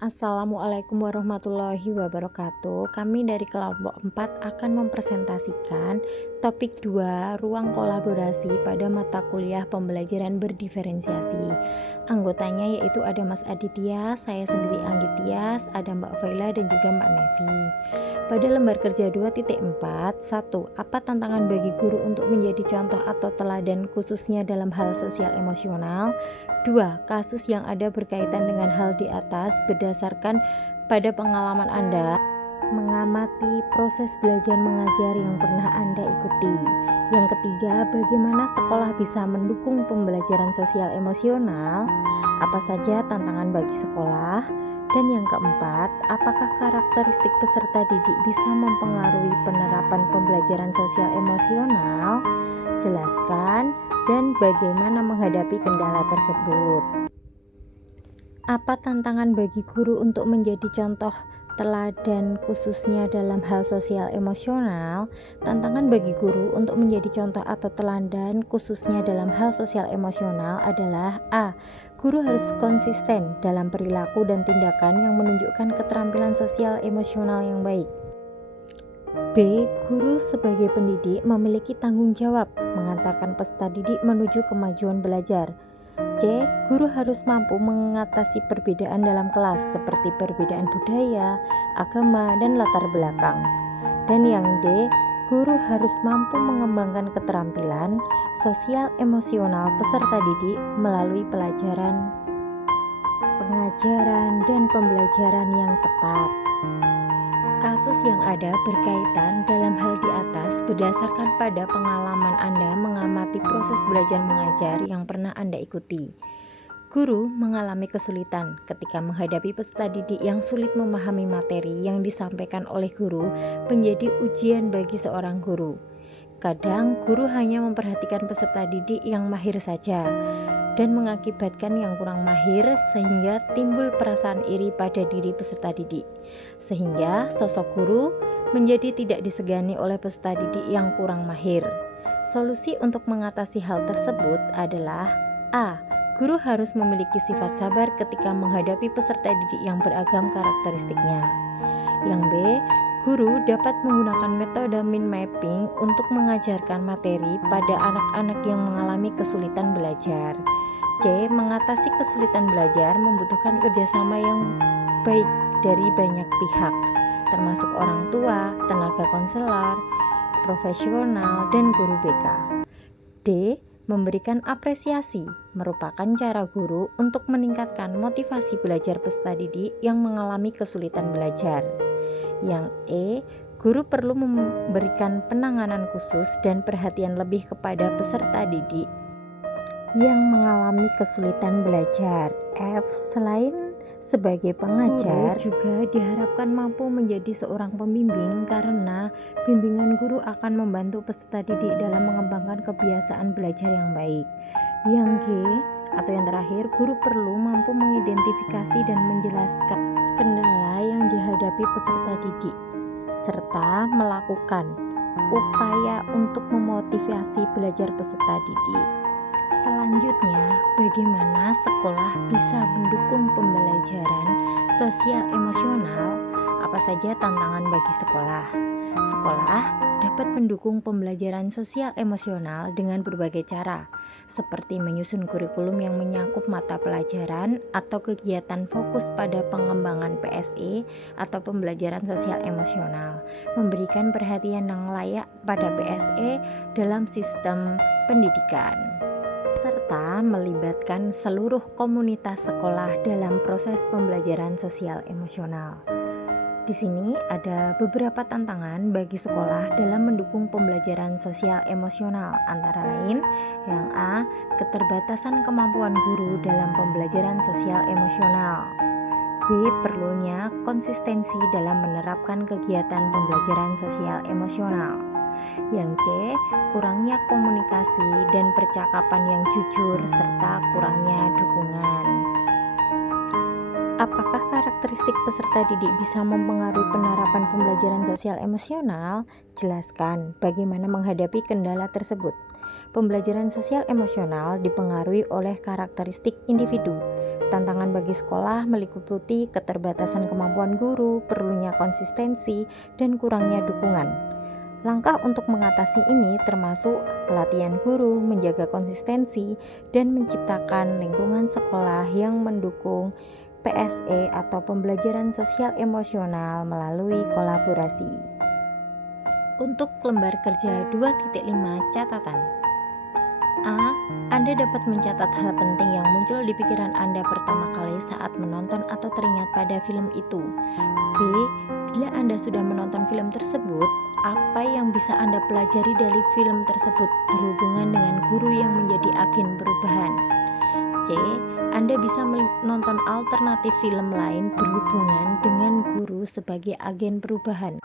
Assalamualaikum warahmatullahi wabarakatuh. Kami dari kelompok 4 akan mempresentasikan topik 2, ruang kolaborasi pada mata kuliah pembelajaran berdiferensiasi. Anggotanya yaitu ada Mas Aditya, saya sendiri Anggitias, ada Mbak Faila dan juga Mbak Nevi. Pada lembar kerja 2.4, 1. Apa tantangan bagi guru untuk menjadi contoh atau teladan khususnya dalam hal sosial emosional? 2. Kasus yang ada berkaitan dengan hal di atas berdasarkan pada pengalaman Anda mengamati proses belajar mengajar yang pernah Anda ikuti. Yang ketiga, bagaimana sekolah bisa mendukung pembelajaran sosial emosional? Apa saja tantangan bagi sekolah? Dan yang keempat, apakah karakteristik peserta didik bisa mempengaruhi penerapan pembelajaran sosial emosional? Jelaskan dan bagaimana menghadapi kendala tersebut. Apa tantangan bagi guru untuk menjadi contoh teladan khususnya dalam hal sosial emosional? Tantangan bagi guru untuk menjadi contoh atau teladan khususnya dalam hal sosial emosional adalah A. Guru harus konsisten dalam perilaku dan tindakan yang menunjukkan keterampilan sosial emosional yang baik. B. Guru sebagai pendidik memiliki tanggung jawab mengantarkan peserta didik menuju kemajuan belajar. C. Guru harus mampu mengatasi perbedaan dalam kelas seperti perbedaan budaya, agama, dan latar belakang. Dan yang D. Guru harus mampu mengembangkan keterampilan sosial emosional peserta didik melalui pelajaran, pengajaran, dan pembelajaran yang tepat. Kasus yang ada berkaitan dalam hal di atas berdasarkan pada pengalaman Anda mengamati proses belajar mengajar yang pernah Anda ikuti. Guru mengalami kesulitan ketika menghadapi peserta didik yang sulit memahami materi yang disampaikan oleh guru menjadi ujian bagi seorang guru. Kadang guru hanya memperhatikan peserta didik yang mahir saja dan mengakibatkan yang kurang mahir sehingga timbul perasaan iri pada diri peserta didik. Sehingga sosok guru menjadi tidak disegani oleh peserta didik yang kurang mahir. Solusi untuk mengatasi hal tersebut adalah A. Guru harus memiliki sifat sabar ketika menghadapi peserta didik yang beragam karakteristiknya. Yang B. Guru dapat menggunakan metode mind mapping untuk mengajarkan materi pada anak-anak yang mengalami kesulitan belajar. C. Mengatasi kesulitan belajar membutuhkan kerjasama yang baik dari banyak pihak, termasuk orang tua, tenaga konselor, profesional, dan guru BK. D. Memberikan apresiasi merupakan cara guru untuk meningkatkan motivasi belajar peserta didik yang mengalami kesulitan belajar. Yang E. Guru perlu memberikan penanganan khusus dan perhatian lebih kepada peserta didik yang mengalami kesulitan belajar. F. Selain sebagai pengajar, guru juga diharapkan mampu menjadi seorang pembimbing karena bimbingan guru akan membantu peserta didik dalam mengembangkan kebiasaan belajar yang baik. Yang G atau yang terakhir, guru perlu mampu mengidentifikasi dan menjelaskan kendala yang dihadapi peserta didik serta melakukan upaya untuk memotivasi belajar peserta didik. Selanjutnya, bagaimana sekolah bisa mendukung pembelajaran sosial emosional? Apa saja tantangan bagi sekolah? Sekolah dapat mendukung pembelajaran sosial emosional dengan berbagai cara, seperti menyusun kurikulum yang menyangkut mata pelajaran atau kegiatan fokus pada pengembangan PSE atau pembelajaran sosial emosional, memberikan perhatian yang layak pada PSE dalam sistem pendidikan, serta melibatkan seluruh komunitas sekolah dalam proses pembelajaran sosial emosional. Di sini ada beberapa tantangan bagi sekolah dalam mendukung pembelajaran sosial emosional, antara lain yang A. Keterbatasan kemampuan guru dalam pembelajaran sosial emosional. B. Perlunya konsistensi dalam menerapkan kegiatan pembelajaran sosial emosional. Yang C. Kurangnya komunikasi dan percakapan yang jujur serta kurangnya dukungan. Apakah karakteristik peserta didik bisa mempengaruhi penerapan pembelajaran sosial emosional? Jelaskan bagaimana menghadapi kendala tersebut. Pembelajaran sosial emosional dipengaruhi oleh karakteristik individu, Tantangan bagi sekolah meliputi keterbatasan kemampuan guru, perlunya konsistensi, dan kurangnya dukungan. Langkah untuk mengatasi ini termasuk pelatihan guru, menjaga konsistensi, dan menciptakan lingkungan sekolah yang mendukung PSE atau pembelajaran sosial emosional melalui kolaborasi. Untuk lembar kerja 2.5 catatan. A. Anda dapat mencatat hal penting yang muncul di pikiran Anda pertama kali saat menonton atau teringat pada film itu. B. Bila Anda sudah menonton film tersebut, apa yang bisa Anda pelajari dari film tersebut berhubungan dengan guru yang menjadi agen perubahan? C. Anda bisa menonton alternatif film lain berhubungan dengan guru sebagai agen perubahan,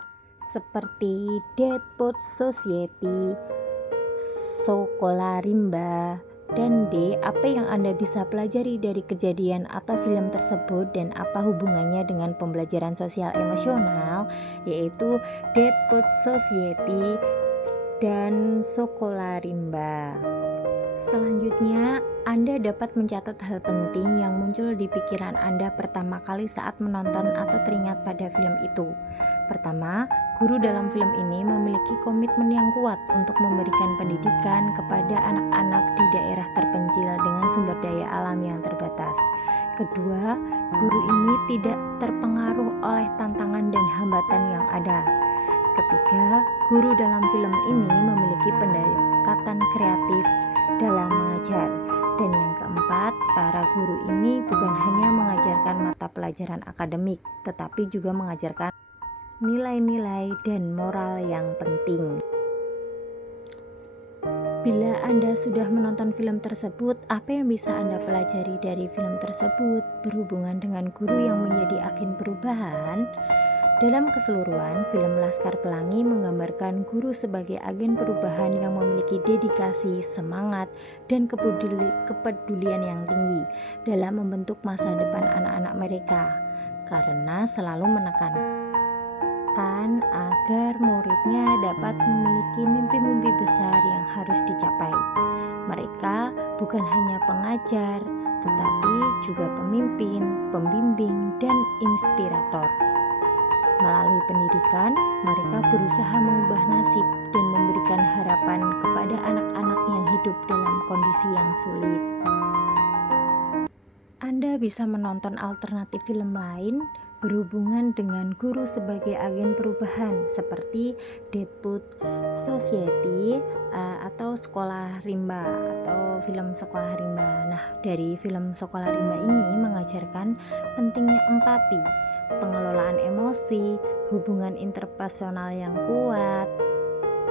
seperti Deadwood Society, Sekolah Rimba. Dan D. Apa yang Anda bisa pelajari dari kejadian atau film tersebut dan apa hubungannya dengan pembelajaran sosial emosional, yaitu Deadwood Society dan Sekolah Rimba. Selanjutnya, Anda dapat mencatat hal penting yang muncul di pikiran Anda pertama kali saat menonton atau teringat pada film itu. Pertama, guru dalam film ini memiliki komitmen yang kuat untuk memberikan pendidikan kepada anak-anak di daerah terpencil dengan sumber daya alam yang terbatas. Kedua, guru ini tidak terpengaruh oleh tantangan dan hambatan yang ada. Ketiga, guru dalam film ini memiliki pendekatan kreatif dalam mengajar. Dan yang keempat, para guru ini bukan hanya mengajarkan mata pelajaran akademik, tetapi juga mengajarkan nilai-nilai dan moral yang penting. Bila Anda sudah menonton film tersebut, apa yang bisa Anda pelajari dari film tersebut berhubungan dengan guru yang menjadi agen perubahan? Dalam keseluruhan, film Laskar Pelangi menggambarkan guru sebagai agen perubahan yang memiliki dedikasi, semangat, dan kepedulian yang tinggi dalam membentuk masa depan anak-anak mereka, karena selalu menekankan agar muridnya dapat memiliki mimpi-mimpi besar yang harus dicapai. Mereka bukan hanya pengajar, tetapi juga pemimpin, pembimbing, dan inspirator. Melalui pendidikan, mereka berusaha mengubah nasib dan memberikan harapan kepada anak-anak yang hidup dalam kondisi yang sulit. Anda bisa menonton alternatif film lain berhubungan dengan guru sebagai agen perubahan seperti Deadwood Society atau Sekolah Rimba atau film Sekolah Rimba. Nah, dari film Sekolah Rimba ini mengajarkan pentingnya empati, pengelolaan emosi, hubungan interpersonal yang kuat,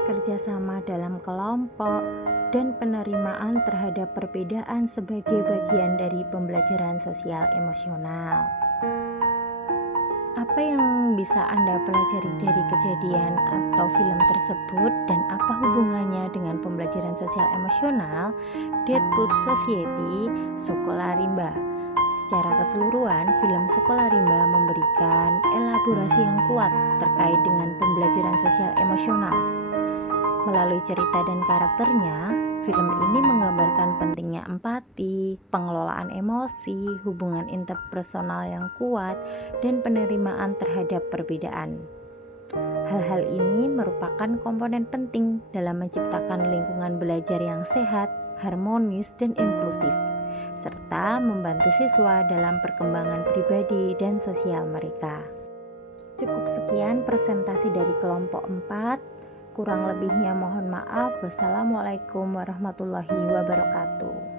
kerjasama dalam kelompok, dan penerimaan terhadap perbedaan sebagai bagian dari pembelajaran sosial emosional. Apa yang bisa Anda pelajari dari kejadian atau film tersebut dan apa hubungannya dengan pembelajaran sosial emosional? Deadwood Society, Sekolah Rimba. Secara keseluruhan, film Sekolah Rimba memberikan elaborasi yang kuat terkait dengan pembelajaran sosial emosional. Melalui cerita dan karakternya, film ini menggambarkan pentingnya empati, pengelolaan emosi, hubungan interpersonal yang kuat, dan penerimaan terhadap perbedaan. Hal-hal ini merupakan komponen penting dalam menciptakan lingkungan belajar yang sehat, harmonis, dan inklusif, serta membantu siswa dalam perkembangan pribadi dan sosial mereka. Cukup sekian presentasi dari kelompok 4. Kurang lebihnya mohon maaf. Wassalamualaikum warahmatullahi wabarakatuh.